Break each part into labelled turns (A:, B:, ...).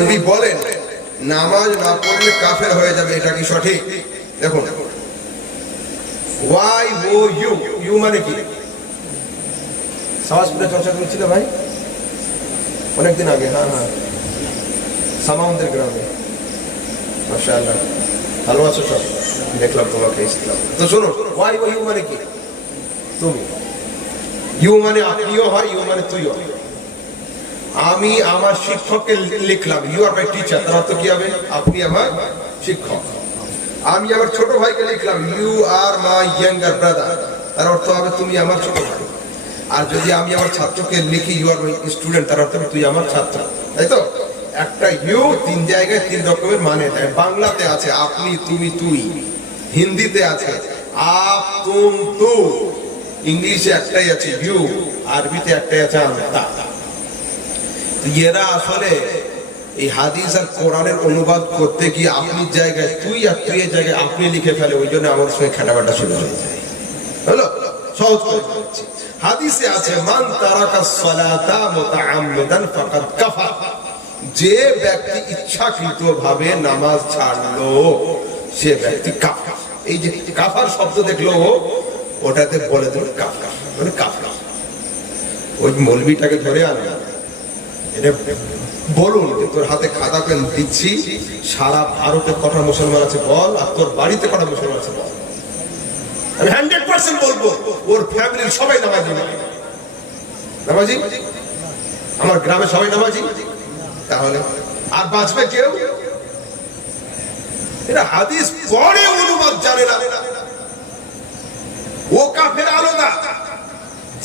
A: নবী বলেন, নামাজ না পড়লে কাফের হয়ে যাবে, এটা কি সঠিক? দেখুন। ওয়াই ও ইউ ইউ মানে কি? সমাজপুরে চর্চা করেছিল ভাই? অনেকদিন আগে হ্যাঁ হ্যাঁ। সামাউন্দের গ্রামে। মাশাআল্লাহ। ভালো আছো সব? দেখলাম তোমাকে ইসলাম তো শোনো ওয়াই ও ইউ মানে কি? তুমি। ইউ মানে আপনিও হয় ইউ মানে তুইও হয়। আমি আমার শিক্ষককে লিখলাম ইউ আর মাই টিচার তার অর্থ কি হবে? আপনি আমার শিক্ষক। আমি আমার ছোট ভাইকে লিখলাম you are my younger brother তার অর্থ হবে তুমি আমার ছোট ভাই। আর যদি আমি আমার ছাত্রকে লিখি ইউ আর মাই স্টুডেন্ট তার অর্থ তুই আমার ছাত্র। তাই তো? একটা ইউ তিন জায়গায় তিন রকমের মানে দেয়। বাংলাতে আছে, আপনি, তুমি, তুই। হিন্দিতে আছে, আপ, তুম, তু। ইংলিশে একটাই আছে ইউ আরবিতে একটাই আছে, আন্তা। এরা আসলে এই হাদিস আর কোরআনের অনুবাদ করতে গিয়ে আপনি জায়গায়, তুই আর তুই জায়গায় আপনি লিখে ফেলে, ওই জন্য আমার সঙ্গে খেটাবাটা শুরু হয়ে যায়। হলো? সহজ করে হাদিসে আছে, মান তারাকা সালাতা মুতাআম্মিদান ফাকাদ কাফার। যে ব্যক্তি ইচ্ছাকৃত ভাবে নামাজ ছাড়লো, সে ব্যক্তি কাফার। এই যে কাফার শব্দ দেখল, ওটাতে বলে দেবে কাফার। মানে কাফার। ওই মৌলবিটাকে ধরে আনবে। বলুন তোর হাতে খাতা পেন দিচ্ছি, সারা ভারতে কটা মুসলমান আছে বল, আর তোর বাড়িতে কটা মুসলমান আছে বল? আমি হান্ড্রেড পার্সেন্ট বলব, ওর ফ্যামিলির সবাই নামাজি। নামাজি? আমার গ্রামে সবাই নামাজি। তাহলে আর বাঁচবে কেউ? এটা হাদিস পরে অনুবাদ জানে না। ও কাফের আলাদা,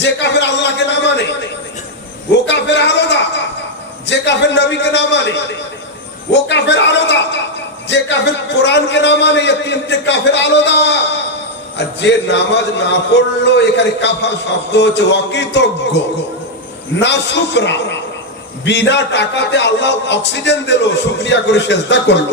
A: যে কাফের আল্লাহকে না মানে ও কাফের আলাদা। যে কাফের নবীকে না মানে ও কাফের আলাদা। যে কাফের কোরআনকে না মানে তিনটে কাফের আলাদা। আর যে নামাজ না পড়ল, এখানে কাফার শব্দ হচ্ছে অকৃতজ্ঞ না শুকরা বিনা টাকাতে আল্লাহ অক্সিজেন দিল, শুক্রিয়া করে সেজদা করল।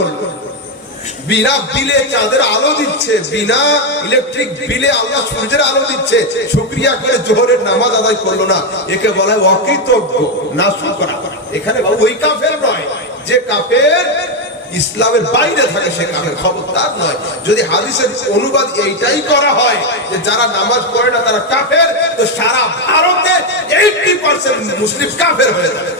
A: বিনা বিলে চাঁদের আলো দিচ্ছে, বিনা ইলেকট্রিক বিলে আল্লাহ সূর্যের আলো দিচ্ছে। শুক্রিয়া করে জোহরের নামাজ আদায় করল না। একে বলা অকৃতজ্ঞ, না শুকরা। এখানে ওই কাফের নয়। যে কাফের ইসলামের বাইরে থাকে, সে কাফের খবর তার নয়। যদি হাদিসের অনুবাদ এইটাই করা হয় যে যারা নামাজ পড়ে না, তারা কাফের, তো সারা ভারতে এইটি পার্সেন্ট মুসলিম কাফের হয়ে যাবে।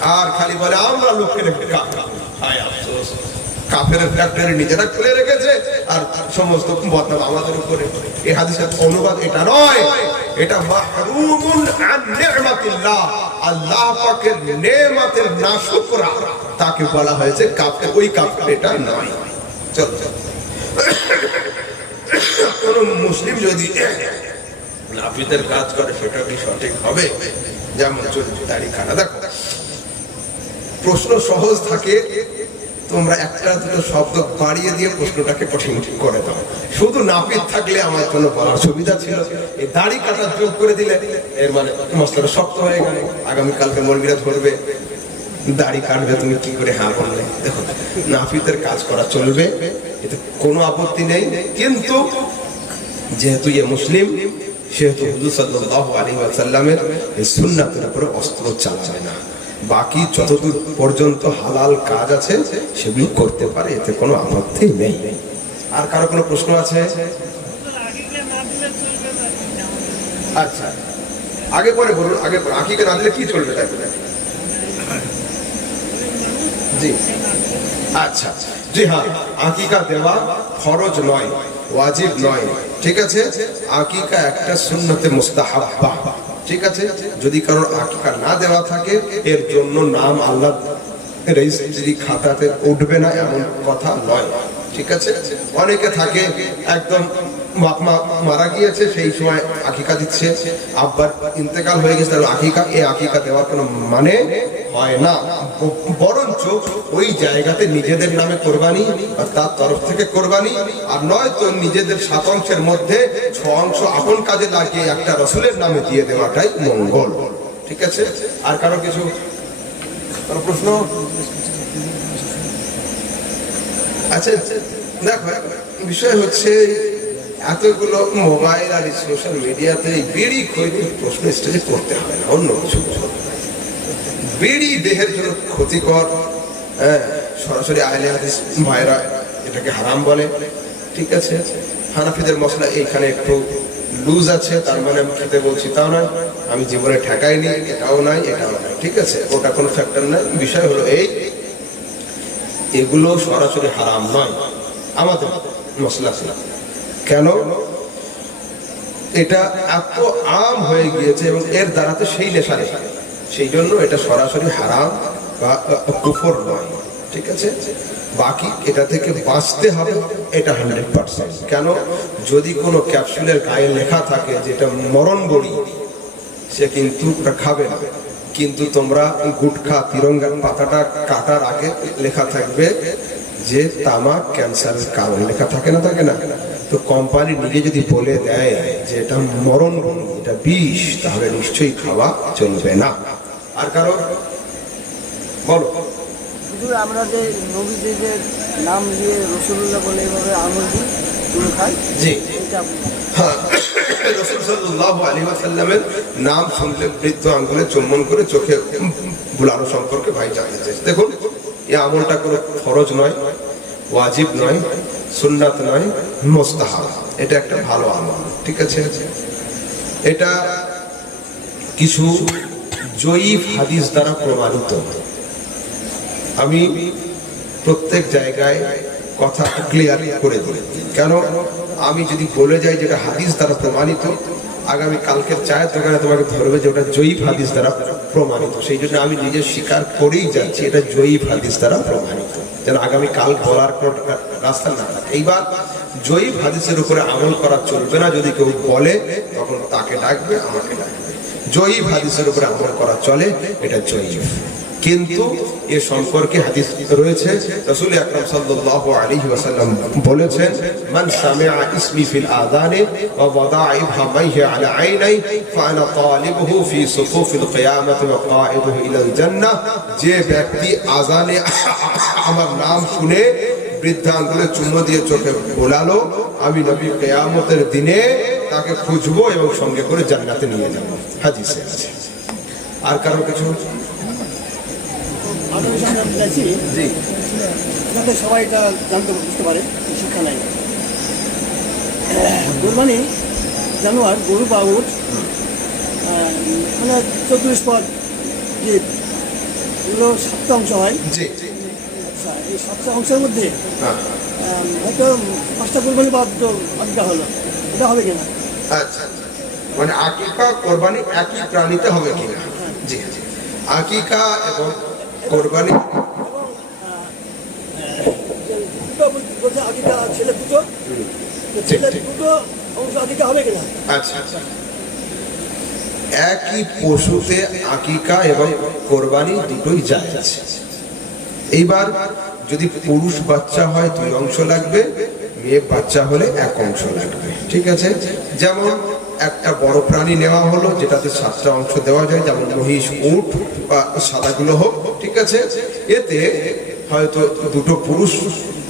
A: আর খালি বলে, আমরা লোককে রেখে কাফের। হায় আফসোস। কাফের ফ্যাক্টরি নিজেরা খুলে রেখেছে, আর সমস্ত বদনাম আমাদের উপরে। এই হাদিসের অনুবাদ এটা নয়। এটা আল্লাহ পাকের তাকে বলা হয়েছে ওই এটা নয়। চল। কোন মুসলিম যদি নাফিদের কাজ করে, সেটা কি সঠিক হবে? যেমন চলছে দেখো, প্রশ্ন সহজ থাকে তোমরা একটা দুটো শব্দ বাড়িয়ে দিয়ে প্রশ্নটাকে কঠিন করে দাও। শুধু নাপিত থাকলে আমার জন্য বলার সুবিধা ছিল এই দাড়ি কাটার যোগ করে দিলে এর মানে মশলাটা শক্ত হয়ে গেল। আগামীকালকে মুরগিরা ধরবে, দাড়ি কাটবে, তুমি কি করে হ্যাঁ বললে? দেখো, নাপিতের কাজ করা চলবে, এতে কোনো আপত্তি নেই। কিন্তু যেহেতু ইয়ে মুসলিম, সেহেতু হুজুর সাল্লাল্লাহু আলাইহি ওয়াসাল্লামের এই সুন্নাতের উপরে অস্ত্র চালাবে না। বাকি যতদূর পর্যন্ত হালাল কাজ আছে, সেগুলো করতে পারে, এতে কোনো আপত্তি নেই। আর কারও কোনো প্রশ্ন আছে? আচ্ছা। আগে পরে বলুন, আগে আকিকে না দিলে কি চলবে তাই? জি। আচ্ছা। জি হ্যাঁ। আঁকিকা দেওয়া ফরজ নয়, ওয়াজিব নয়। ঠিক আছে? আঁকিকা একটা সুন্নতে মুস্তাহাব্বা। ঠিক আছে? যদি কারোর আকিকা না দেওয়া থাকে, এর জন্য নাম আল্লাহ রেজিস্ট্রি খাতাতে উঠবে না, এমন কথা নয়। ঠিক আছে? অনেকে থাকে একদম মারা গিয়েছে, সেই সময় আকিকা দিচ্ছে। আব্বার ইন্তেকাল হয়ে গেছে আকিকা এই আকিকা দেওয়ার কোনো মানে হয় না। বরঞ্চ ওই জায়গাতে নিজেদের নামে কোরবানি তার তরফ থেকে কোরবানি। আর নয় তো নিজেদের সাত অংশের মধ্যে ছ অংশ আপন কাজে লাগিয়ে একটা রসুলের নামে দিয়ে দেওয়াটাই মঙ্গল। ঠিক আছে? আর কারও কিছু, কারও প্রশ্ন? আচ্ছা দেখো, বিষয় হচ্ছে এতগুলো মোবাইল আর সোশ্যাল মিডিয়াতে বিড়ি খৈরি প্রশ্ন স্টেজে করতে হবে না, অন্য কিছু বিড়ি দেহের জন্য ক্ষতিকর হ্যাঁ সরাসরি আহলে হাদিস ভাইরা এটাকে হারাম বলে, ঠিক আছে? হানাফিদের মশলা এইখানে একটু লুজ আছে, তার মানে আমি খেতে বলছি তাও নয়, আমি জীবনে ঠেকাই ঠেকাইনি, এটাও নাই এটাও নাই ঠিক আছে? ওটা কোনো ফ্যাক্টর নাই বিষয় হলো এই, এগুলো সরাসরি হারাম নয়, আমাদের মশলা ছিল। কেন? এটা এত আম হয়ে গিয়েছে এবং এর দ্বারাতে সেই নেশা নেই। সেই জন্য এটা সরাসরি হারাম বা কুফর নয়, ঠিক আছে? বাকি এটা থেকে বাঁচতে হবে, এটা হান্ড্রেড পার্সেন্ট। কেন? যদি কোনো ক্যাপসুলের গায়ে লেখা থাকে যে এটা মরণ গড়ি সে কিন্তু খাবে না। কিন্তু তোমরা গুটখা, তিরঙ্গার পাতাটা কাটার আগে লেখা থাকবে যে তামাক ক্যান্সারের কারণ। লেখা থাকে না থাকে না? তো কোম্পানি নিজে যদি বলে দেয় যে এটা মরণ এটা বিষ তাহলে নিশ্চয়ই খাওয়া চলবে না। আর কারও বলো।
B: শুধু আমরা যে নবীদের নাম দিয়ে রসুল্লাহ বলে এইভাবে আঙুল দিই খাই
A: জি। হ্যাঁ, রাসূল নাম শুনলে বৃদ্ধ আঙ্গুলে চুম্বন করে চোখে বুলানো সম্পর্কে ভাই জানিয়েছে দেখুন এই আমলটা কোনো ফরজ নয় ওয়াজিব নয়। সুন্নাত নয়, মোস্তাহাব। এটা একটা ভালো আমল, ঠিক আছে? এটা কিছু জয়ীফ হাদিস দ্বারা প্রমাণিত। আমি প্রত্যেক জায়গায় কথা ক্লিয়ার করে দিই কেন? আমি যদি বলে যাই যেটা হাদিস দ্বারা প্রমাণিত আগামী কালকের চায়ের দোকানে তোমাকে ধরবে যে ওটা জয়ীফ হাদিস দ্বারা প্রমাণিত। সেই জন্য আমি নিজে স্বীকার করেই যাচ্ছি, এটা জয়ীফ হাদিস দ্বারা প্রমাণিত। যেন আগামীকাল বলার কোনো রাস্তা না থাকে। এইবার জয়ীফ হাদিসের উপরে আমল করা চলবে না। যদি কেউ বলে, তখন তাকে ডাকবে, আমাকে ডাকবে। জয়ীফ হাদিসের উপরে আমল করা চলে, এটা জয়ীফ কিন্তু এ সম্পর্কে হাদিস রয়েছে। রাসূল আকরাম সাল্লাল্লাহু আলাইহি ওয়াসাল্লাম বলেছেন, মান সামিআ ইসমি ফিল আযানে ওয়া ওয়াদা'a ইবহামাইহি আলা আইনাই ফাআনা তালিবুহু ফি সুফুফিল কিয়ামাতি ওয়া কাঈদুহু ইলাল জান্নাহ। যে ব্যক্তি আযানে আমার নাম শুনে বৃদ্ধা আঙ্গুলে চুম্বন দিয়ে চোখে বোলালো, আমি নবী কিয়ামতের দিনে তাকে খুঁজবো এবং সঙ্গে করে জান্নাতে নিয়ে যাব। হাদিসে আছে। আর কারও কিছু?
B: আমরা পেয়েছি
A: জি।
B: যাতে সবাই এটা জানতে বুঝতে পারে শিক্ষা নাই। কোরবানি জানোয়ার গরু বা উঠ মানে চব্বিশ পদ যে এগুলো সাতটা অংশ হয়। আচ্ছা এই সাতটা অংশের মধ্যে
A: হ্যাঁ।
B: হয়তো পাঁচটা কোরবানি বাদ আজ্ঞা হলো। এটা হবে কিনা?
A: আচ্ছা মানে আকিকা কোরবানি একই প্রাণীতে হবে কিনা? জি জি। আকিকা এবং কোরবানি?
B: দুটো বলছে আদিকা ছেলে দুটো ছেলে দুটো অংশ আদিকা হবে কিনা?
A: আচ্ছা একই পশুতে আকিকা এবং কোরবানি দুটোই যায় এইবার যদি পুরুষ বাচ্চা হয় দুই অংশ লাগবে মেয়ে বাচ্চা হলে এক অংশ লাগবে। ঠিক আছে? যেমন একটা বড় প্রাণী নেওয়া হলো যেটাতে সাতটা অংশ দেওয়া যায় যেমন মহিষ উট বা সাদাগুলো হোক ঠিক আছে? এতে হয়তো দুটো পুরুষ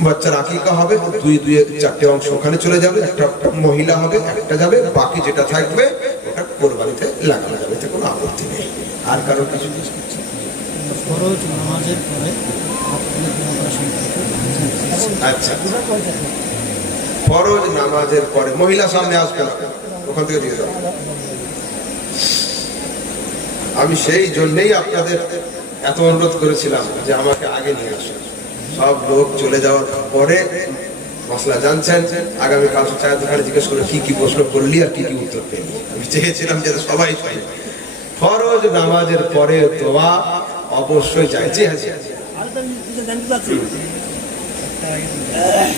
A: বাচ্চার আকিকা হবে দুই দুই চারটে অংশ ওখানে চলে যাবে একটা মহিলা হবে একটা যাবে বাকি যেটা থাকবে ওটা কোরবানিতে লাগানো যাবে এতে কোনো আপত্তি নেই। আর কারও কিছু
C: ফরজ নামাজের পরে
A: আচ্ছা। ফরজ নামাজের পরে মহিলা সামনে আসবে না। ওখান থেকে দিয়ে দাও আমি সেই জন্যই আপনাদের এত অনুরোধ করেছিলাম যে আমাকে আগে নিয়ে আসুন সব লোক চলে যাওয়ার পরে মশলা জানছেন আগামী কাল চায়ের দোকানে জিজ্ঞেস করে কি কি প্রশ্ন করলি আর কি কি উত্তর পেলি? আমি চেয়েছিলাম যে সবাই পাই। ফরজ নামাজের পরে দোয়া অবশ্যই চাই জি হ্যাঁ জি। হ্যাঁ,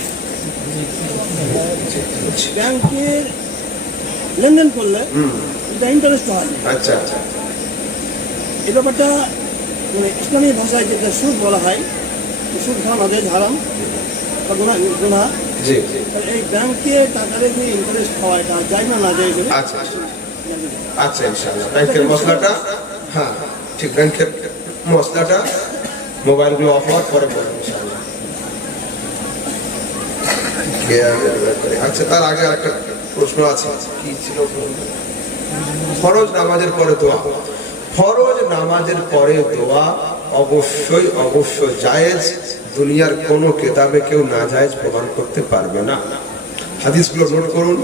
B: ব্যাংকের লেনদেন করলে এটা ইন্টারেস্ট হয়
A: আচ্ছা আচ্ছা
B: এই ব্যাপারটা মানে ইসলামী ভাষায় যেটা সুদ বলা হয় সুদ খাওয়া নজর হারাম বা গোনা গোনা
A: জি
B: এই ব্যাংকে টাকা রেখে ইন্টারেস্ট খাওয়া এটা যায় না না যায়
A: আচ্ছা আচ্ছা। ইনশাআল্লাহ। ব্যাংকের মশলাটা হ্যাঁ ঠিক ব্যাংকের মশলাটা মোবাইলগুলো অফ হওয়ার পরে বলব ইনশাআল্লাহ। আচ্ছা তার আগে একটা প্রশ্ন আছে, কি ছিল ফরজ নামাজের পরে দোয়া। ফরজ নামাজের পরে দোয়া অবশ্যই অবশ্য জায়েজ। দুনিয়ার কোনো কেতাবে কেউ না জায়েজ প্রমাণ করতে পারবে না। হাদিসগুলো নোট করুন।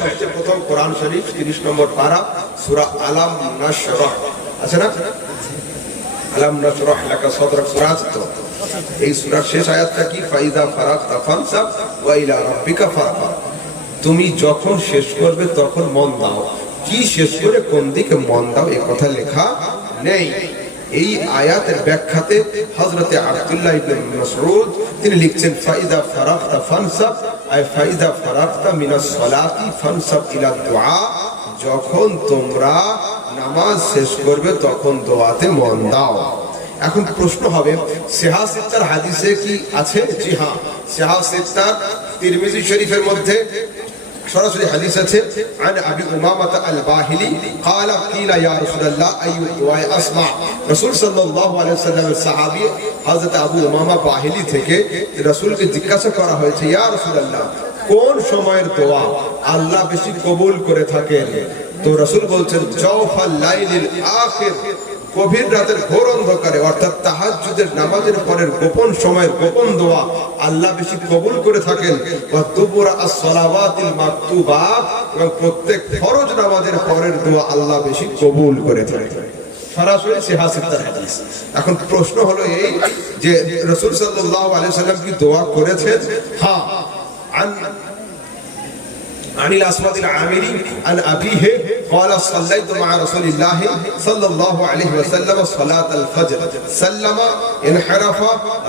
A: সবচেয়ে প্রথম কোরআন শরীফ, তিরিশ নম্বর পারা, সুরা আলাম নাশরাহ আছে না? আলাম নাশরাহ লাকা সদরক সূরা এই সূরার শেষ আয়াতটা কি? ফাইদা ফারাগতা ফানসাব ওয়া ইলা রাব্বিকা ফারগাব তুমি যখন শেষ করবে, তখন মন দাও। কি শেষ করে কোন দিকে মন দাও, এ কথা লেখা নেই। এই আয়াতের ব্যাখ্যাতে হযরতে আব্দুল্লাহ ইবনে মাসউদ, তিনি লিখছেন ফাইদা ফারাগতা ফানসাব আই ফাইদা ফারাগতা মিনাস সালাতি ফানসাব ইলা দুআ। যখন তোমরা নামাজ শেষ করবে, তখন দোয়াতে মন দাও। এখন প্রশ্ন হবে, সেহা সিত্তার হাদিসে কি আছে? জি হ্যাঁ। সেহা সিত্তার তিরমিজি শরীফের মধ্যে সরাসরি হাদিস আছে عن ابي امامه الباهلي قال قيل يا رسول الله اي دعاء اسمع রাসূল সাল্লাল্লাহু আলাইহি ওয়াসাল্লামের সাহাবী হযরত আবু উমামা বাহিলি থেকে রাসূলকে জিজ্ঞাসা করা হয়েছে ইয়া রাসূলুল্লাহ কোন সময়ের দোয়া আল্লাহ বেশি কবুল করে থাকেন তো রাসূল বলছেন জাওফাল লাইলিল আখির গভীর রাতের ঘোর অন্ধকারে, অর্থাৎ তাহাজ্জুদের নামাজের পরের গোপন সময়ের গোপন দোয়া আল্লাহ বেশি কবুল করে থাকেন। মাকতুবা এবং প্রত্যেক ফরজ নামাজের পরের দোয়া আল্লাহ বেশি কবুল করে থাকেন। সরাসরি এখন প্রশ্ন হলো এই যে রাসূল সাল্লাল্লাহু আলাইহি সাল্লাম কি দোয়া করেছেন? হ্যাঁ। আন عن الأسود العامري عن أبيه قال صليت مع رسول الله صلى الله عليه وسلم صلاة الفجر سلم انحرف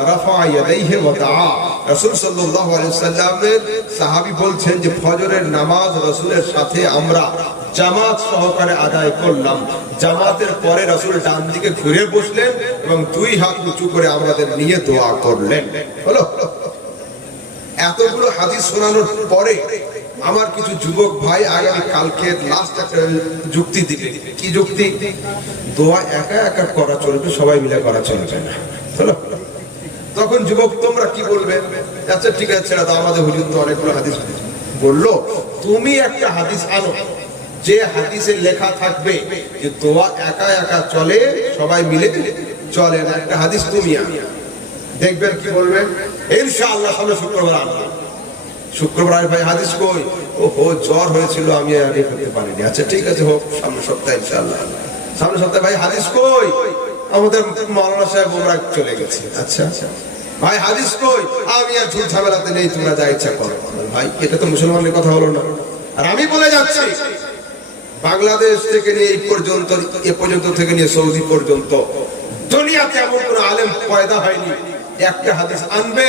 A: رفع يديه ودعا رسول صلى الله عليه وسلم সাহাবী বলছেন যে ফজরের নামাজ রসুলের সাথে আমরা জামাত সহকারে আদায় করলাম জামাতের পরে রসুল ডান দিকে ঘুরে বসলেন এবং দুই হাত উঁচু করে আমাদের নিয়ে দোয়া করলেন হলো এতগুলো হাদিস শোনানোর পরে আমার কিছু যুবক ভাই আগামী কালকে লাস্ট একটা যুক্তি দিবে। কি যুক্তি? দোয়া একা একা করা চলবে, সবাই মিলে করা চলবে না। তখন যুবক, তোমরা কি বলবে? আচ্ছা ঠিক আছে, ছেড়ে দাও, আমাদের হুজুর তো অনেকগুলো হাদিস বলল। তুমি একটা হাদিস আনো, যে হাদিসে লেখা থাকবে যে দোয়া একা একা চলে, সবাই মিলে চলে না, একটা হাদিস তুমি আনো। দেখবেন কি বলবেন ইনশাআল্লাহ সামনে শুক্রবার আনলাম শুক্রবার ভাই, হাদিস কই? ও হো জ্বর হয়েছিল, আমি আগে করতে পারিনি। আচ্ছা ঠিক আছে, হোক সামনে সপ্তাহে ইনশাআল্লাহ। সামনে সপ্তাহে, ভাই, হাদিস কই? আমাদের মাওলানা সাহেব ওমরা চলে গেছে। আচ্ছা ভাই, হাদিস কই? আমি আর ঝুল ঝামেলাতে নেই, তোমরা যা ইচ্ছা করো। ভাই, এটা তো মুসলমানের কথা হলো না। আর আমি বলে যাচ্ছি, বাংলাদেশ থেকে নিয়ে এই পর্যন্ত, এ পর্যন্ত থেকে নিয়ে সৌদি পর্যন্ত, দুনিয়াতে এমন কোন আলেম পয়দা হয়নি। একটা হাদিস আনবে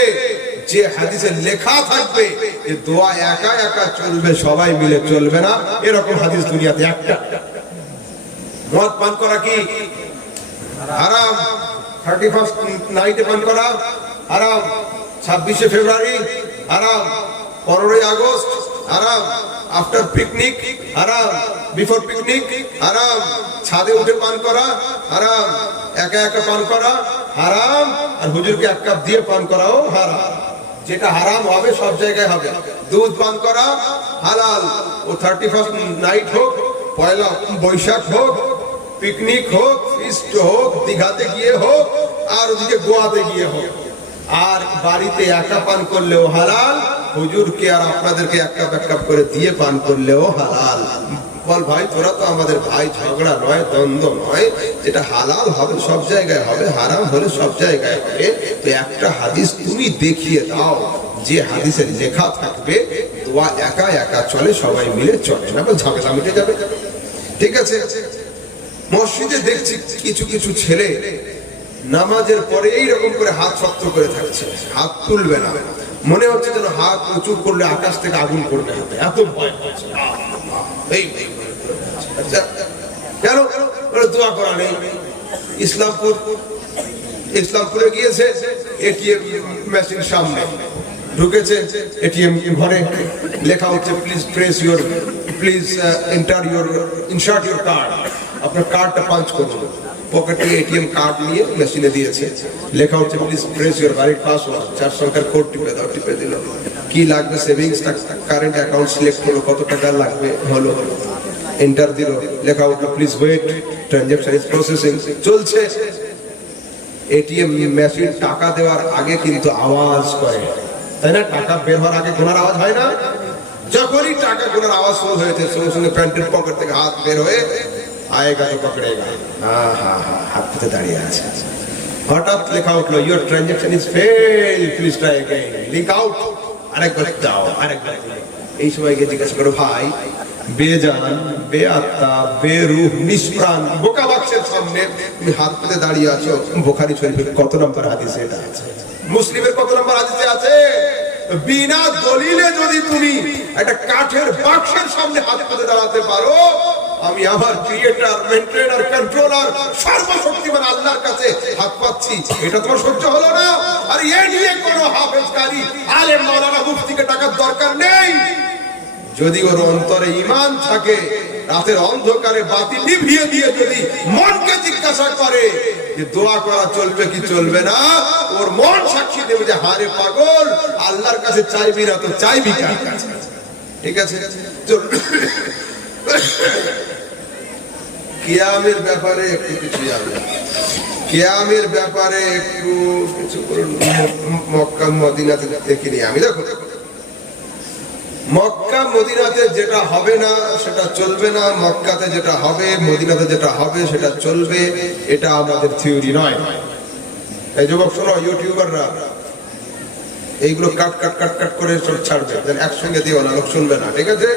A: যে হাদিসে লেখা থাকবে যে দোয়া একা একা চলবে, সবাই মিলে চলবে না, এরকম হাদিস দুনিয়াতে একটা। মদ পান করা কি? হারাম। থার্টি ফার্স্ট নাইটে পান করা হারাম। ছাব্বিশে ফেব্রুয়ারি হারাম। পনেরোই আগস্ট হারাম। আফটার পিকনিক হারাম। বিফোর পিকনিক আরাম ছাদে উঠে পান করা হারাম। একা একা পান করা হারাম। আর হুজুরকে এক কাপ দিয়ে পান করাও হারাম। যেটা হারাম হবে, সব জায়গায় হবে। দুধ পান করা হালাল। ও থার্টি ফার্স্ট নাইট হোক, পয়লা বৈশাখ হোক পিকনিক হোক ফিস্ট হোক, দীঘাতে গিয়ে হোক, আর ওদিকে গোয়াতে গিয়ে হোক। আর বাড়িতে একা পান করলেও হালাল, হুজুরকে আর আপনাদেরকে এক কাপ এক কাপ করে দিয়ে পান করলেও হালাল। বল ভাই, তোরা তো আমাদের ভাই, ঝগড়া নয়, দ্বন্দ্ব নয়, যেটা হালাল হবে সব জায়গায় হবে, হারাম হলে সব জায়গায় হবে। তো একটা হাদিস তুমি দেখিয়ে দাও, যে হাদিসের লেখা থাকবে, দোয়া একা একা চলে, সবাই মিলে চলে। না ঝামেলা মিটে যাবে। ঠিক আছে? মসজিদে দেখছি কিছু কিছু ছেলে নামাজের পরে এইরকম করে হাত শক্ত করে থাকছে, হাত তুলবে না। মনে হচ্ছে যেন হাত উঁচু করলে আকাশ থেকে আগুন করবে হাতে। এত ভয় এই এই করে করে যাচ্ছে। আচ্ছা, কেন? বলে দোয়া করা নেই। ইসলামপুর ইসলামপুরে গিয়েছে এটিএম মেশিন সামনে। ঢুকেছে এটিএম ঘরে। লেখা হচ্ছে please press your please enter your insert your card আপনার কার্ডটা পাঞ্চ করুন। পকেটে এটিএম কার্ড নিয়ে মেশিনে দিয়েছে। লেখা হচ্ছে please press your valid password চার সংখ্যার কোড টিপে দাও টিপে দিল। কি লাগবে সেভিংস কারেন্ট অ্যাকাউন্ট সিলেক্ট হলো কত টাকা লাগবে, হলো। এন্টার দিল, লেখা উঠল please wait transaction is processing চলছে। এটিএম মেশিন টাকা দেওয়ার আগে কিন্তু আওয়াজ করে, তাই না? টাকা বের হওয়ার আগে গোনার আওয়াজ হয় না? যখনই টাকা গোনার আওয়াজ শুরু হয়েছে সঙ্গে সঙ্গে প্যান্টের পকেট থেকে হাত বের হয়ে আয়েগা তো পকড়েগা হ্যাঁ হ্যাঁ হ্যাঁ হাত দাঁড়িয়ে আছে। হঠাৎ লেখা উঠল your transaction is fail please try link out আরেকবার দাও এই জিজ্ঞাসা করো, ভাই, বেজান নিষ্প্রাণ, বোকা বাক্সের সামনে তুমি হাত দাঁড়িয়ে আছো, বোখারি শরীফের কত নম্বর হাদিসে এটা আছে? মুসলিমের কত নম্বর হাদিসে আছে? বিনা দলিলে যদি তুমি একটা কাঠের বাক্সের সামনে হাত পেতে দাঁড়াতে পারো, আমি আমার ক্রিয়েটার, মেনটেনার, কন্ট্রোলার, সর্বশক্তিমান আল্লাহর কাছে হাত পাচ্ছি। এটা তোমার সহ্য হলো না। আর এ নিয়ে কোনো হাফেজকারী আলেম মাওলানা টাকার দরকার নেই। যদি ওর অন্তরে ইমান থাকে, রাতের অন্ধকারে বাতি নিভিয়ে দিয়ে যদি মনকে জিজ্ঞাসা করে যে দোয়া করা চলবে কি চলবে না, ওর মন সাক্ষী দেবে যে হারে পাগল, আল্লাহর কাছে চাইবি না, তো চাইবি কার? কাছে ঠিক আছে? কিয়ামের ব্যাপারে একটু কিছু জানবে। কিয়ামের ব্যাপারে একটু কিছু মক্কা মদিনাতে দেখিনি আমি। দেখো মক্কা, মদিনাতে যেটা হবে না, সেটা চলবে না। মক্কাতে যেটা হবে, মদিনাতে যেটা হবে, সেটা চলবে। এটা আমাদের থিওরি নয়। এই যুবক, শোনো, ইউটিউবাররা এইগুলো কাট কাট কাট কাট করে সব ছাড়বে। একসঙ্গে দিও না, লোক শুনবে না, ঠিক আছে?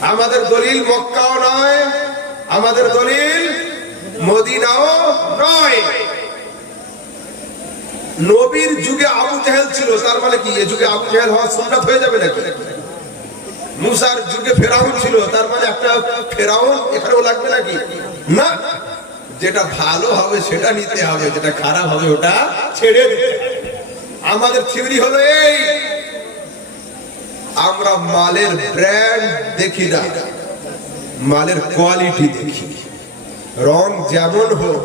A: আমাদের দলিল মক্কাও নয়, আমাদের দলিল মদিনাও নয়। নবীর যুগে আবু জাহেল ছিল, তার মানে কি? এ যুগে আবু জাহেল হওয়া সুন্নাত হয়ে যাবে নাকি? মুসার যুগে ফেরাউন ছিল, তার মানে একটা ফেরাউন এখানেও লাগবে নাকি? না। যেটা ভালো হবে সেটা নিতে হবে, যেটা খারাপ হবে ওটা ছেড়ে দিতে আমাদের থিওরি হলো এই। আমরা মালের ব্র্যান্ড দেখি না, মালের কোয়ালিটি দেখি। রং যেমন হোক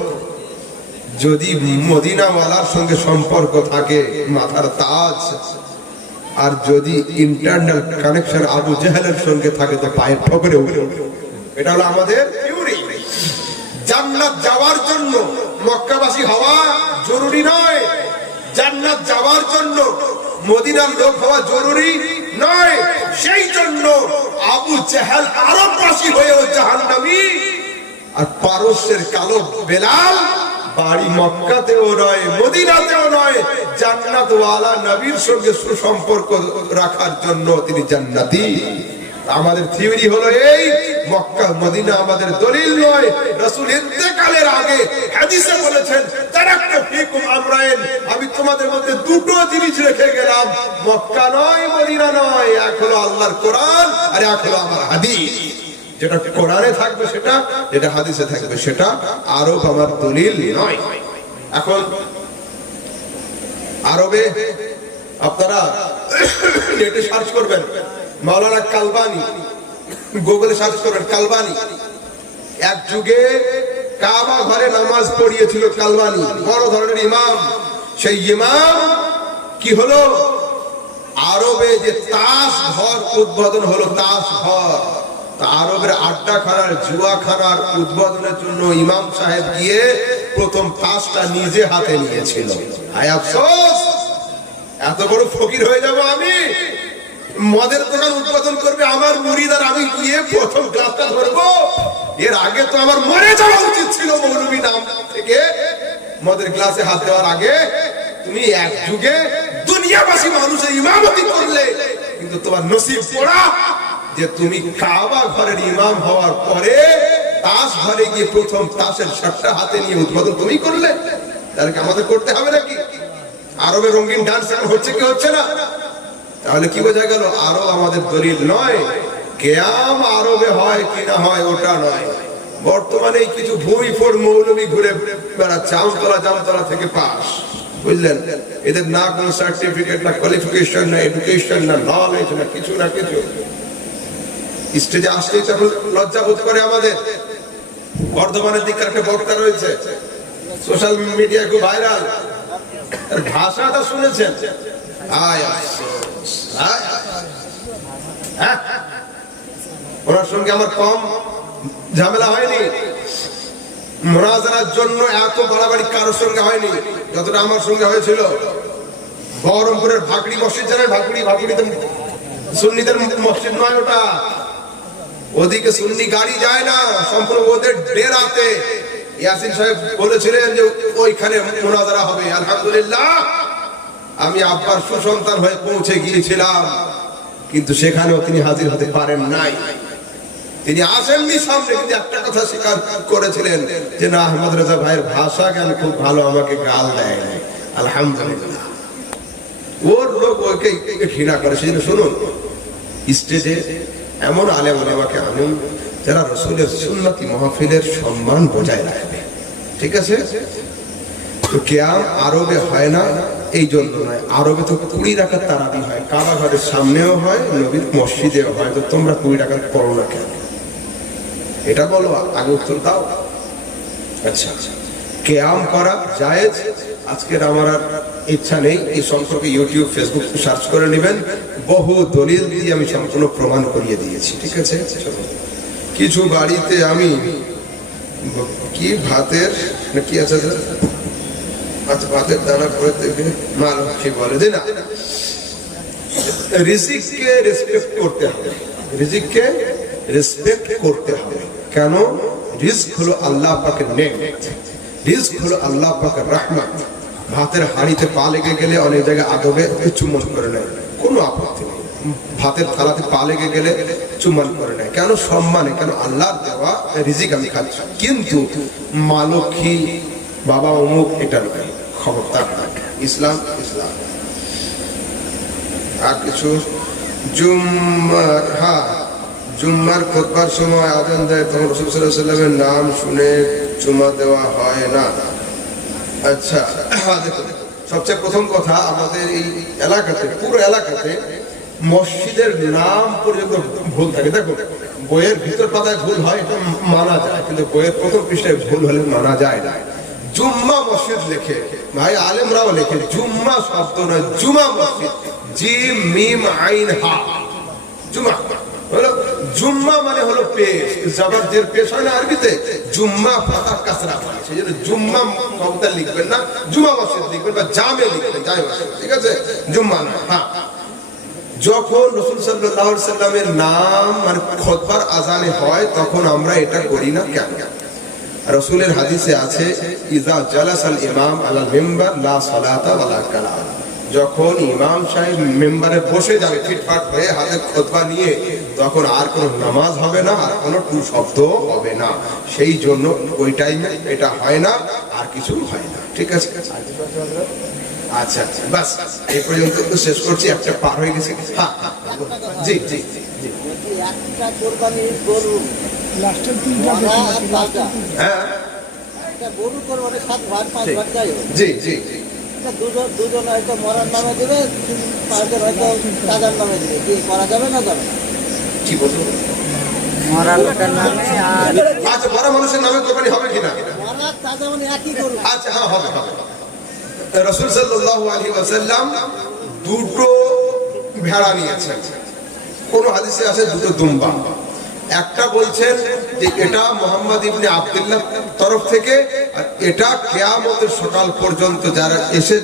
A: যদি মদিনাওয়ালার সঙ্গে সম্পর্ক থাকে, মাথার তাজ, আর যদি ইন্টারনাল কানেকশন আবু জাহেলের সঙ্গে থাকে, তো পায়ের ঠকরে উঠে এটা হলো আমাদের জান্নাত যাওয়ার জন্য মক্কাবাসী হওয়া জরুরি নয়। জান্নাত যাওয়ার জন্য মদিনার লোক হওয়া জরুরি নয়। সেই জন্য আবু জাহেল হয়েও জাহান্নামী। আর পারস্যের কালো বেলাল বাড়ি মক্কাতেও নয়, মদিনাতেও নয় জান্নাত ওয়ালা নবীর সঙ্গে সুসম্পর্ক রাখার জন্য তিনি জান্নাতি। আমাদের থিওরি হলো এই, মক্কা, মদিনা আমাদের দলিল নয়। রাসূল ইন্তেকালের আগে হাদিসে বলেছেন তারাক্তু ফিকুম আমরাইন। আমি তোমাদের মধ্যে দুটো জিনিস রেখে গেলাম, মক্কা নয়, মদিনা নয়। এক হলো আল্লাহর কোরআন আর এক হলো আমার হাদিস। যেটা কোরআনে থাকবে সেটা, যেটা হাদিসে থাকবে সেটা আরব আমার দলিল নয়। এখন আরবে আপনারা নেটে সার্চ করবেন, মাওলানা কালবানি, গুগলে সার্চ করবেন, কালবানি। এক যুগে কাবা ঘরে নামাজ পড়িয়েছিল কালবানি, বড় ধরনের ইমাম। সেই ইমাম কি হলো? আরবে যে তাস ঘর উদ্বোধন হলো, তাস ঘর। আরবের আড্ডা খানার, জুয়া খানার উদ্বোধনের জন্য ইমাম সাহেব গিয়ে প্রথম তাসটা নিজে হাতে নিয়েছিল। এত বড় ফকির হয়ে যাব আমি? মদের দোকান উদ্বোধন করবে আমার মুরিদ আর আমি গিয়ে প্রথম গ্লাসটা ধরবো? এর আগে তো আমার মরে যাওয়া উচিত ছিল মৌলবী নাম থেকে। মদের গ্লাসে হাত দেওয়ার আগে তুমি এক যুগে দুনিয়াবাসী মানুষের ইমামতি করলে, কিন্তু তোমার নসিব পড়া যে তুমি কাবা ঘরের ইমাম হওয়ার পরে তাস ঘরে গিয়ে প্রথম তাসের শার্টটা হাতে নিয়ে উদ্বোধন তুমি করলে? তাহলে কি আমাদের করতে হবে নাকি? আরবে রঙিন ডান্স এখন হচ্ছে কি হচ্ছে না? তাহলে কি বোঝা গেল? আরও আমাদের দলিল নয়। কেয়াম আরবে হয় কি না হয় ওটা নয়। বর্তমানে কিছু ভূমি ফোর মৌলবী ঘুরে বেড়াচ্ছে, আমতলা জামতলা থেকে পাস বুঝলেন? এদের না কোনো সার্টিফিকেট না কোয়ালিফিকেশন না এডুকেশন না নলেজ না কিছু না কিছু। স্টেজে আসলেই লজ্জা বোধ করে আমাদের। বর্ধমানের দিকে একটা বক্তা রয়েছে। সোশ্যাল মিডিয়া খুব ভাইরাল। ভাষাটা শুনেছেন? হ্যাঁ? ওনার সঙ্গে আমার কম ঝামেলা হয়নি। জন্য এত বাড়াবাড়ি কারোর সঙ্গে হয়নি, যতটা আমার সঙ্গে হয়েছিল। বহরমপুরের ভাকড়ি মসজিদ জানেন? ভাকড়ি ভাকড়িতে সুন্নিদের মসজিদ নয় ওটা। ওদিকে সুন্নি গাড়ি যায় না, সম্পূর্ণ ওদের ডেরাতে ইয়াসিন সাহেব বলেছিলেন যে, ওইখানে মোনাজারা হবে। আলহামদুলিল্লাহ, আমি আব্বার সুসন্তান হয়ে পৌঁছে গিয়েছিলাম, কিন্তু সেখানেও তিনি হাজির হতে পারেন নাই। তিনি আসেননি সামনে, কিন্তু একটা কথা স্বীকার করেছিলেন যে, না, আহমদ রেজা ভাইয়ের ভাষা জ্ঞান খুব ভালো, আমাকে গাল দেয় নাই। আলহামদুলিল্লাহ। ওর লোক ওকে ঘৃণা করে। সেই জন্য শুনুন, স্টেজে এমন আলেম ওলামাকে আনুন যারা রসুলের সুন্নতি মাহফিলের সম্মান বজায় রাখবে। ঠিক আছে? কেয়াম আরবে হয় না এই জন্য নয়। আরবে তো কুড়ি টাকার তারাবি হয়, কাবা ঘরের সামনেও হয়, নবীর মসজিদেও হয়। তো তোমরা কুড়ি টাকার করো না কেন? এটা বলো, আগে উত্তর দাও। আচ্ছা। কেয়াম করা জায়েজ। আজকের আমার আর ইচ্ছা নেই, এই সম্পর্কে ইউটিউব ফেসবুক সার্চ করে নেবেন। বহু দলিল দিয়ে আমি সম্পূর্ণ প্রমাণ করিয়ে দিয়েছি, ঠিক আছে। কিছু বাড়িতে আমি কি ভাতের কি আছে আচ্ছা ভাতের দানা করে দেবে। মা লক্ষ্মী বলে যে না? রিজিককে রেসপেক্ট করতে হবে। রিজিককে রেসপেক্ট করতে হবে। কেন? রিস্ক হলো আল্লাহ পাকের নেমত রিস্ক হলো আল্লাহ পাকের রহমত। ভাতের হাড়িতে পা লেগে গেলে অনেক জায়গায় আদবে চুম্বন করে নেয়। কোনো আপত্তি নেই। ভাতের থালাতে পা লেগে গেলে চুম্বন করে নেয়। কেন সম্মানে? কেন আল্লাহ দেওয়া রিজিক আমি খাচ্ছি। কিন্তু মা লক্ষ্মী বাবা অমুক এটা নয়। খবরদার। ইসলাম ইসলাম। আর কিছু? জুম্মার হ্যাঁ জুম্মার খোদবার সময় আদান দেয় তখন রসুল সাল্লামের নাম শুনে চুমা দেওয়া হয় না। আচ্ছা হ্যাঁ, দেখুন, সবচেয়ে প্রথম কথা, আমাদের এই এলাকাতে, পুরো এলাকাতে মসজিদের নাম পর্যন্ত ভুল থাকে। দেখো, বইয়ের ভিতর পাতায় ভুল হয়, এটা মানা যায়, কিন্তু বইয়ের প্রথম পৃষ্ঠায় ভুল হলে মানা যায় না। জুম্মা মসজিদ লেখে, ভাই আলেমরাও লেখে, জুম্মা শব্দ না জুমা মসজিদ। জিম, মিম, আইন, হা। জুমা জুম্মা মানে হলো পেশ। জবরজের পেশ হয় না আরবিতে। জুম্মা ফাতা কাসরা হয় সেই জন্য জুম্মা কবিতা লিখবেন না জুমা মসজিদ লিখবেন বা জামে লিখবেন জামে মসজিদ ঠিক আছে? জুম্মা না হ্যাঁ। যখন রসুল সাল্লাহ সাল্লামের নাম মানে খোদবার আজানে হয়, তখন আমরা এটা করি না কেন? রসুলের হাদিসে আছে ইজা জালাস আল ইমাম আলা মেম্বার, লা সালাতা ওয়ালা কালাম। যখন ইমাম সাহেব মেম্বারে বসে যাবে ফিটফাট হয়ে হাতে খোদবা নিয়ে তখন আর কোনো নামাজ হবে না আর কোনো টু শব্দ হবে না। সেই জন্য ওই টাইমে এটা হয় না আর কিছু হয় না। ঠিক আছে? আচ্ছা আচ্ছা বাস এই পর্যন্ত শেষ করছি একটা পার হয়ে গেছে। হ্যাঁ হ্যাঁ, জি জি জি হ্যাঁ
D: একটা গরু কোরবানি সাত ভাগ পাঁচ
A: ঠিক।
D: ভাগ যাই হোক।
A: জি জি জি।
D: এটা দুজন দুজন হয়তো মরার নামে দেবে তিন হয়তো তাজার নামে দেবে। কি করা যাবে না যাবে?
A: কি বলব?
D: মরা লোকের নামে আর
A: আচ্ছা বড় মানুষের নামে কোরবানি হবে কিনা?
D: মরা আর মানে একই
A: আচ্ছা হ্যাঁ হবে হবে। রসুল সাল্লাল্লাহু আলাইহি ওয়াসাল্লাম দুটো ভেড়া নিয়েছেন। কোন হাদিসে আছে দুটো দুম্বা। একটা বলছেন যে এটা মোহাম্মদ ইবনে আব্দুল্লাহ তরফ থেকে, আর এটা কেয়ামতের সকাল পর্যন্ত যারা এসে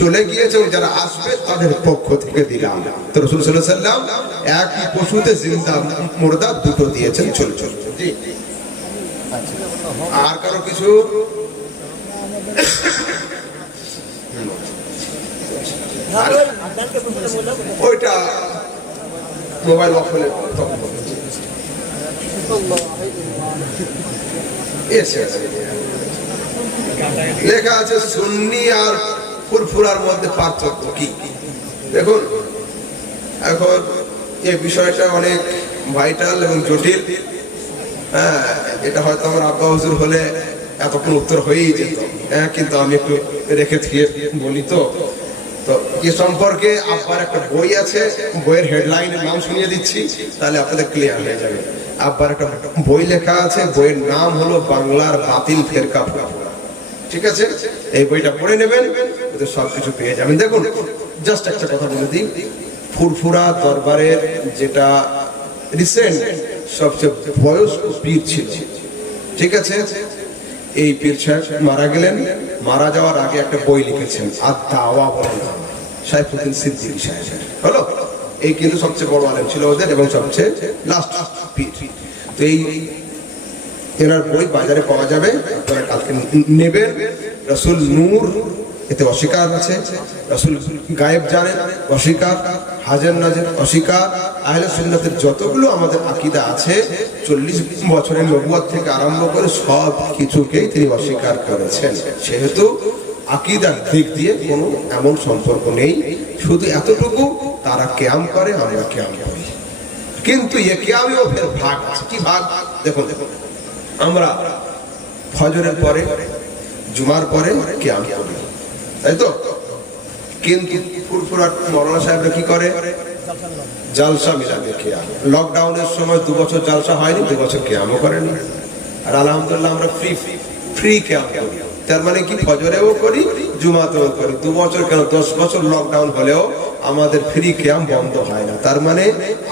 A: চলে গিয়েছে যারা আসবে তাদের পক্ষ থেকে দিলাম। তো রসুল ওয়াসাল্লাম একই পশুতে জিন্দা, মুর্দা দুটো দিয়েছেন চলে। চলে আর কারও কিছু? ওইটা মোবাইল অফ হলে তখন। লেখা আছে সুন্নি আর ফুরফুরার মধ্যে পার্থক্য কি? দেখুন, এখন এই বিষয়টা অনেক ভাইটাল এবং জটিল। হ্যাঁ এটা হয়তো আমার আব্বা হুজুর হলে এতক্ষণ উত্তর হয়েই যেত। হ্যাঁ কিন্তু আমি একটু রেখে থিয়ে বলি তো। তো এ সম্পর্কে আব্বার একটা বই আছে, বইয়ের হেডলাইনের নাম শুনিয়ে দিচ্ছি, তাহলে আপনাদের ক্লিয়ার হয়ে যাবে। আব্বার একটা বই লেখা আছে, বইয়ের নাম হলো বাংলার বাতিল ফেরকা। ঠিক আছে? এই বইটা পড়ে নেবেন সবকিছু পেয়ে যাবেন। দেখুন জাস্ট একটা কথা বলে দিই। ফুরফুরা দরবারের যেটা রিসেন্ট সবচেয়ে বয়স্ক পীর ছিল, ঠিক আছে? এই পীর সাহেব মারা গেলেন। মারা যাওয়ার আগে একটা বই লিখেছেন আর দাওয়া বলে। সাইফুদ্দিন সিদ্দিকী সাহেবের। হলো? এই কিন্তু সবচেয়ে বড় আলেম ছিল ওদের এবং সবচেয়ে লাস্ট পীর। তো এই এনার বই বাজারে পাওয়া যাবে, আপনারা কালকে নেবেন। রসুল নূর, এতে অস্বীকার আছে। রসুল গায়েব জানেন, অস্বীকার। হাজার নাজের অস্বীকার। আহলে সুন্নাতের যতগুলো আমাদের আকিদা আছে, চল্লিশ বছরের নবুয়াত থেকে আরম্ভ করে সব কিছুকেই তিনি অস্বীকার করেছেন। সেহেতু আকিদার দিক দিয়ে কোনো এমন সম্পর্ক নেই। শুধু এতটুকু তারা ক্যাম করে আমরা ক্যাম করি। কিন্তু এ ক্যামেও ফের ভাগ কি ভাগ? দেখুন, আমরা ফজরের পরে, জুমার পরে ক্যাম করি। তাই তো? কিন্তু ফুরফুরার মৌলানা সাহেবরা কি করে? জালসা মিলাবে কেয়াম। লকডাউনের সময় দু বছর জালসা হয়নি, দু বছর কেয়ামও করেনি। আর আলহামদুলিল্লাহ আমরা ফ্রি ফ্রি ক্যাম্প করি। তার মানে কি, ফজরেও করি, জুমাতেও করি। দু বছর কেন? দশ বছর লকডাউন হলেও আমাদের ফ্রি ক্যাম্প বন্ধ হয় না। তার মানে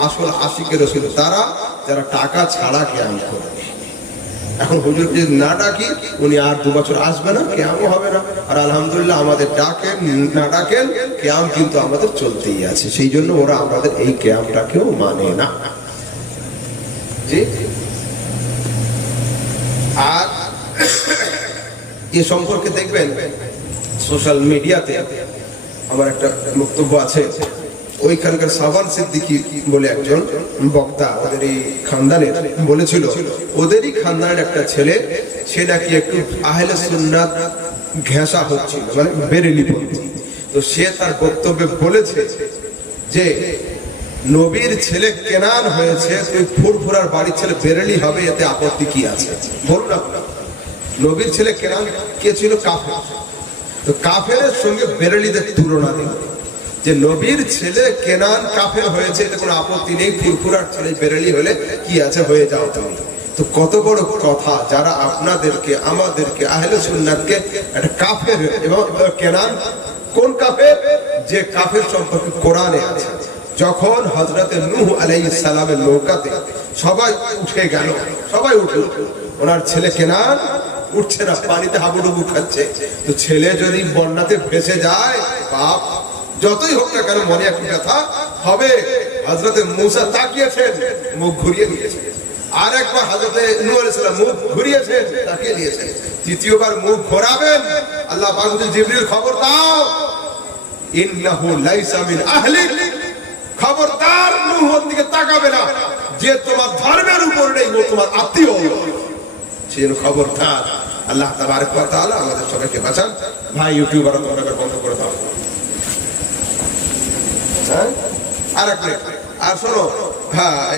A: আসল আশিকের রসুল তারা, যারা টাকা ছাড়া ক্যাম্প করে। এখন হুজুর যদি না ডাকি, উনি আর দু বছর আসবে না কেমন হবে না। আর আলহামদুলিল্লাহ আমাদের ডাকেন, না ডাকেন ক্যাম কিন্তু আমাদের চলতেই আছে। সেই জন্য ওরা আমাদের এই ক্যাম্পটাকেও মানে না। জি? আর এ সম্পর্কে দেখবেন, সোশ্যাল মিডিয়াতে আমার একটা বক্তব্য আছে, ওইখানকার সাবান সিদ্দিকি বলে একজন বক্তা ওদের এই খানদানের বলেছিল, ওদেরই খানদানের একটা ছেলে, সে নাকি একটু আহলে সুন্নাত ঘেঁষা হচ্ছিল মানে বেরেলি তো সে তার বক্তব্যে বলেছে যে, নবীর ছেলে কেনান হয়েছে, তুই ফুরফুরার বাড়ির ছেলে বেরেলি হবে, এতে আপত্তি কি আছে? বলুন আপনার। নবীর ছেলে কেনান, কে ছিল? কাফের। তো কাফের সঙ্গে বেরেলিদের তুলনা দিল যে নবীর ছেলে কেনান কাফের হয়েছে, এতে কোনো আপত্তি নেই। ফুরফুরার ছেলে বেরেলি হলে কি আছে, হয়ে যাও তুমি। তো কত বড় কথা, যারা আপনাদেরকে, আমাদেরকে, আহলে সুন্নাতকে একটা কাফের এবং কেনান, কোন কাফের? যে কাফের সম্পর্কে কোরআনে আছে। যখন হজরতে নূহ আলাই সালামের নৌকাতে সবাই উঠে গেল, সবাই উঠল, ওনার ছেলে কেনান উঠছে না, পানিতে হাবুডুবু খাচ্ছে। তো ছেলে যদি বন্যাতে ভেসে যায়, বাপ, যতই হোক না কেন মনে একটু ব্যথা হবে। হজরতে মুসা তাকিয়েছেন, মুখ ঘুরিয়ে নিয়েছেন আর একবার হজরতে নূহ মুখ ঘুরিয়েছেন, তাকিয়ে নিয়েছেন তৃতীয়বার মুখ ঘোরাবেন, আল্লাহ পাক জিবরিল, খবর দাও। ইন্নাহু লাইসা আহলিক। খবরদার নূহর দিকে তাকাবে না। যে তোমার ধর্মের উপর নেই তোমার আত্মীয়। সেই খবর খবরদার আল্লাহ তাবার তাহলে আমাদের সবাইকে বাঁচান। ভাই ইউটিউবার তোমরা বন্ধ করে দাও। হ্যাঁ? আর। আর শোনো হ্যাঁ